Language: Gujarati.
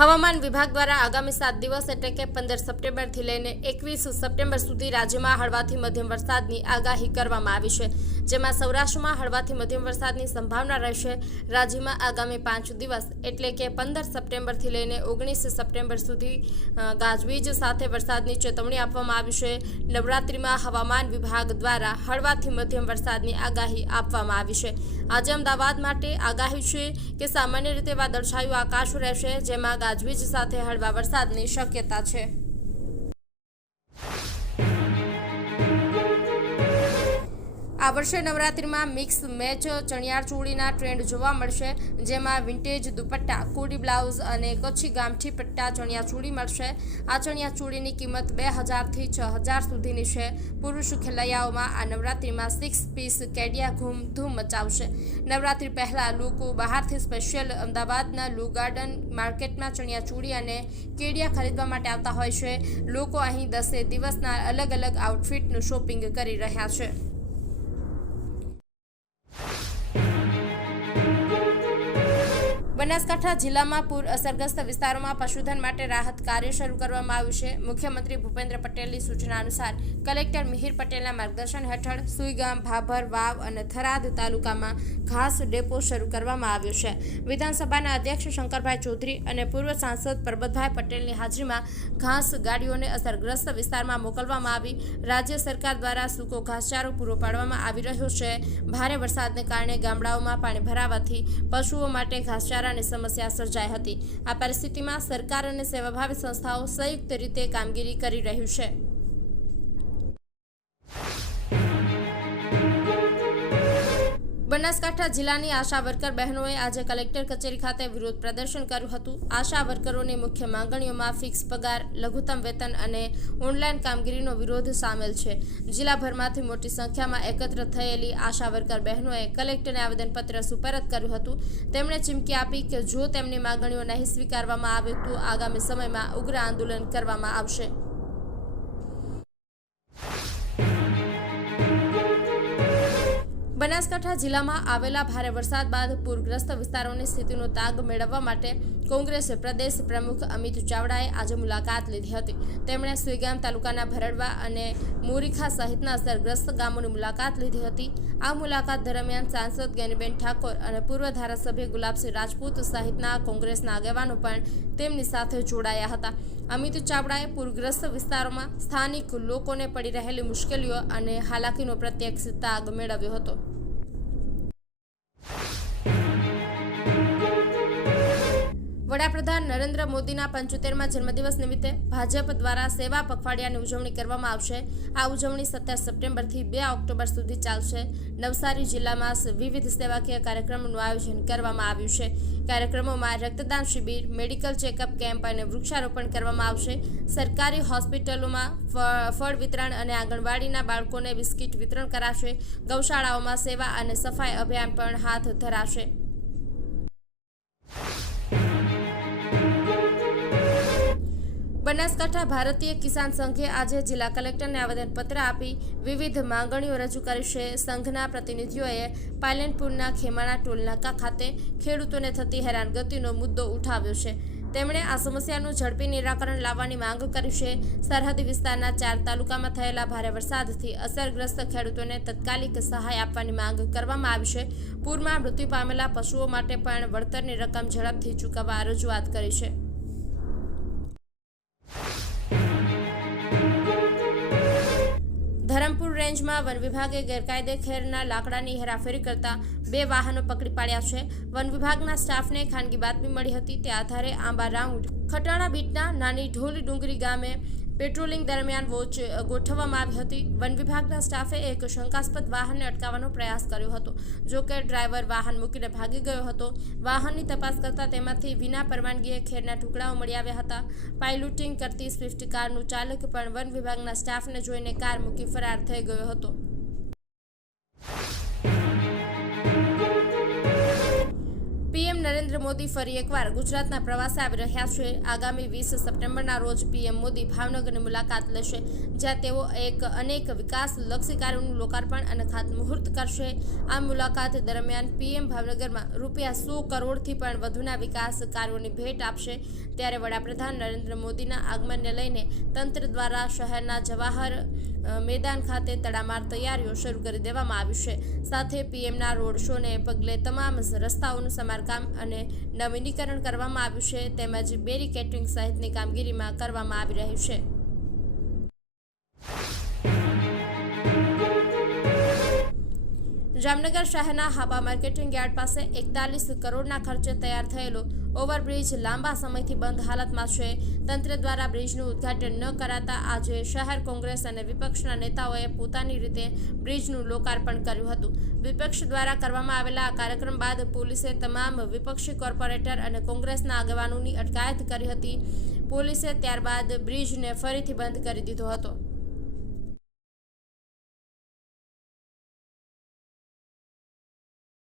હવામાન વિભાગ દ્વારા આગામી 7 દિવસ એટલે કે 15 સપ્ટેમ્બરથી લઈને 21 સપ્ટેમ્બર સુધી રાજ્યમાં હળવાથી મધ્યમ વરસાદની આગાહી કરવામાં આવી છે, જેમાં સૌરાષ્ટ્રમાં હળવાથી મધ્યમ વરસાદની સંભાવના રહેશે। રાજ્યમાં આગામી 5 દિવસ એટલે કે 15 સપ્ટેમ્બરથી લઈને 19 સપ્ટેમ્બર સુધી ગાજવીજ સાથે વરસાદની ચેતવણી આપવામાં આવી છે। નવરાત્રિમાં હવામાન વિભાગ દ્વારા હળવાથી મધ્યમ વરસાદની આગાહી આપવામાં આવી છે। આજે અમદાવાદ માટે આગાહી છે કે સામાન્ય રીતે વાદળછાયું આકાશ રહેશે, જેમાં ગાજવીજ સાથે હળવા વરસાદની શક્યતા છે। આ વર્ષે નવરાત્રિમાં મિક્સ મેચ ચણિયાચોળીના ટ્રેન્ડ જોવા મળશે, જેમાં વિન્ટેજ દુપટ્ટા, કુડી બ્લાઉઝ અને કચ્છી ગામઠી પટ્ટા ચણિયાચોળી મળશે। આ ચણિયાચોળીની કિંમત 2000થી 6000 સુધીની છે। પુરુષ ખેલૈયાઓમાં આ નવરાત્રિમાં 6 પીસ કેડિયા ધૂમ મચાવશે। નવરાત્રિ પહેલા લોકો બહારથી સ્પેશિયલ અમદાવાદના લુક ગાર્ડન માર્કેટમાં ચણિયાચોળી અને કેડિયા ખરીદવા માટે આવતા હોય છે। લોકો અહીં 10 દિવસના અલગ અલગ આઉટફિટનું શોપિંગ કરી રહ્યા છે। બનાસકાંઠા જિલ્લામાં પૂર અસરગ્રસ્ત વિસ્તારોમાં પશુધન માટે રાહત કાર્ય શરૂ કરવામાં આવ્યું છે। મુખ્યમંત્રી ભૂપેન્દ્ર પટેલની સૂચના અનુસાર કલેક્ટર મિહિર પટેલના માર્ગદર્શન હેઠળ સુઈગામ, ભાભર, વાવ અને થરાદ તાલુકામાં ઘાસ ડેપો શરૂ કરવામાં આવ્યો છે। વિધાનસભાના અધ્યક્ષ શંકરભાઈ ચૌધરી અને પૂર્વ સાંસદ પરબતભાઈ પટેલની હાજરીમાં ઘાસ ગાડીઓને અસરગ્રસ્ત વિસ્તારમાં મોકલવામાં આવી। રાજ્ય સરકાર દ્વારા સૂકો ઘાસચારો પૂરો પાડવામાં આવી રહ્યો છે। ભારે વરસાદને કારણે ગામડાઓમાં પાણી ભરાવાથી પશુઓ માટે ઘાસચારા સમસ્યા સર્જાઈ હતી। આ પરિસ્થિતિમાં સરકાર અને સેવાભાવી સંસ્થાઓ સંયુક્ત રીતે કામગીરી કરી રહ્યું છે। બનાસકાંઠા જિલ્લાની આશા વર્કર બહેનોએ આજે કલેક્ટર કચેરી ખાતે વિરોધ પ્રદર્શન કર્યું હતું। આશા વર્કરોની મુખ્ય માંગણીઓમાં ફિક્સ પગાર, લઘુત્તમ વેતન અને ઓનલાઈન કામગીરીનો વિરોધ સામેલ છે। જિલ્લાભરમાંથી મોટી સંખ્યામાં એકત્ર થયેલી આશા વર્કર બહેનોએ કલેક્ટરને આવેદનપત્ર સુપરત કર્યું હતું। તેમણે ચીમકી આપી કે જો તેમની માંગણીઓ નહીં સ્વીકારવામાં આવે તો આગામી સમયમાં ઉગ્ર આંદોલન કરવામાં આવશે। બનાસકાંઠા જિલ્લામાં આવેલા ભારે વરસાદ બાદ પૂરગ્રસ્ત વિસ્તારોની સ્થિતિનો તાગ મેળવવા માટે કોંગ્રેસ પ્રદેશ પ્રમુખ અમિત ચાવડાએ આજે મુલાકાત લીધી હતી। તેમણે સુઈગામ તાલુકાના ભરડવા અને મોરીખા સહિતના અસરગ્રસ્ત ગામોની મુલાકાત લીધી હતી। આ મુલાકાત દરમિયાન સાંસદ ગેનીબેન ઠાકોર અને પૂર્વ ધારાસભ્ય ગુલાબસિંહ રાજપૂત સહિતના કોંગ્રેસના આગેવાનો પણ તેમની સાથે જોડાયા હતા। અમિત ચાવડાએ પૂરગ્રસ્ત વિસ્તારોમાં સ્થાનિક લોકોને પડી રહેલી મુશ્કેલીઓ અને હાલાકીનો પ્રત્યક્ષ તાગ મેળવ્યો હતો। વડાપ્રધાન નરેન્દ્ર મોદીના 75મા જન્મદિવસ નિમિત્તે ભાજપ દ્વારા સેવા પખવાડિયાની ઉજવણી કરવામાં આવશે। આ ઉજવણી 17 સપ્ટેમ્બરથી 2 ઓક્ટોબર સુધી ચાલશે। નવસારી જિલ્લામાં વિવિધ સેવાકીય કાર્યક્રમોનું આયોજન કરવામાં આવ્યું છે। કાર્યક્રમોમાં રક્તદાન શિબિર, મેડિકલ ચેકઅપ કેમ્પ અને વૃક્ષારોપણ કરવામાં આવશે। સરકારી હોસ્પિટલોમાં ફળ વિતરણ અને આંગણવાડીના બાળકોને બિસ્કિટ વિતરણ કરાશે। ગૌશાળાઓમાં સેવા અને સફાઈ અભિયાન પણ હાથ ધરાશે। બનાસકાંઠા ભારતીય કિસાન સંઘે આજે જિલ્લા કલેક્ટરને આવેદનપત્ર આપી વિવિધ માંગણીઓ રજૂ કરી છે। સંઘના પ્રતિનિધિઓએ પાલનપુરના ખેમાણા ટોલનાકા ખાતે ખેડૂતોને થતી હેરાનગતિનો મુદ્દો ઉઠાવ્યો છે। તેમણે આ સમસ્યાનું ઝડપી નિરાકરણ લાવવાની માંગ કરી છે। સરહદી વિસ્તારના 4 તાલુકામાં થયેલા ભારે વરસાદથી અસરગ્રસ્ત ખેડૂતોને તાત્કાલિક સહાય આપવાની માંગ કરવામાં આવી છે। પૂરમાં મૃત્યુ પામેલા પશુઓ માટે પણ વળતરની રકમ ઝડપથી ચૂકવવા રજૂઆત કરી છે। ધરમપુર રેન્જમાં વન વિભાગે ગેરકાયદે ખેરના લાકડાની હેરાફેરી કરતા 2 વાહનો પકડી પાડ્યા છે। વન વિભાગના સ્ટાફને ખાનગી બાતમી મળી હતી, તે આધારે આંબા રાઉન્ડ ખટાણા બીટના નાની ઢોલી ડુંગરી ગામે પેટ્રોલિંગ દરમિયાન વોચ ગોઠવવામાં આવી હતી। વન વિભાગના સ્ટાફે એક શંકાસ્પદ વાહનને અટકાવવાનો પ્રયાસ કર્યો હતો, જો કે ડ્રાઈવર વાહન મૂકીને ભાગી ગયો હતો। વાહનની તપાસ કરતા તેમાંથી વિના પરવાનગીએ ખેરના ટુકડાઓ મળી આવ્યા હતા। પાયલોટિંગ કરતી સ્વિફ્ટ કારનું ચાલક પણ વન વિભાગના સ્ટાફને જોઈને કાર મૂકી ફરાર થઈ ગયો હતો। પીએમ નરેન્દ્ર મોદી ફરી એકવાર ગુજરાતના પ્રવાસે આવી રહ્યા છે। આગામી 20 સપ્ટેમ્બરના રોજ પીએમ મોદી ભાવનગરની મુલાકાત લેશે, જ્યાં તેઓ અનેક વિકાસલક્ષી કાર્યોનું લોકાર્પણ અને ખાતમુહૂર્ત કરશે। આ મુલાકાત દરમિયાન પીએમ ભાવનગરમાં ₹100 કરોડથી પણ વધુના વિકાસ કાર્યોની ભેટ આપશે। ત્યારે વડાપ્રધાન નરેન્દ્ર મોદીના આગમનને લઈને તંત્ર દ્વારા શહેરના જવાહર મેદાન ખાતે તડામાર તૈયારીઓ શરૂ કરી દેવામાં આવી છે। સાથે પીએમના રોડ શોને પગલે તમામ રસ્તાઓનું સમારકામ અને નવીનીકરણ કરવામાં આવ્યું છે, તેમજ બેરીકેટિંગ સહિતની કામગીરીમાં કરવામાં આવી રહી છે। જામનગર શહેરના હાપા માર્કેટિંગ યાર્ડ પાસે 41 કરોડના ખર્ચે તૈયાર થયેલો ઓવરબ્રિજ લાંબા સમયથી બંધ હાલતમાં છે। તંત્ર દ્વારા બ્રિજનું ઉદ્ઘાટન ન કરાતા આજે શહેર કોંગ્રેસ અને વિપક્ષના નેતાઓએ પોતાની રીતે બ્રિજનું લોકાર્પણ કર્યું હતું। વિપક્ષ દ્વારા કરવામાં આવેલા આ કાર્યક્રમ બાદ પોલીસે તમામ વિપક્ષી કોર્પોરેટર અને કોંગ્રેસના આગેવાનોની અટકાયત કરી હતી। પોલીસે ત્યારબાદ બ્રિજને ફરીથી બંધ કરી દીધો હતો।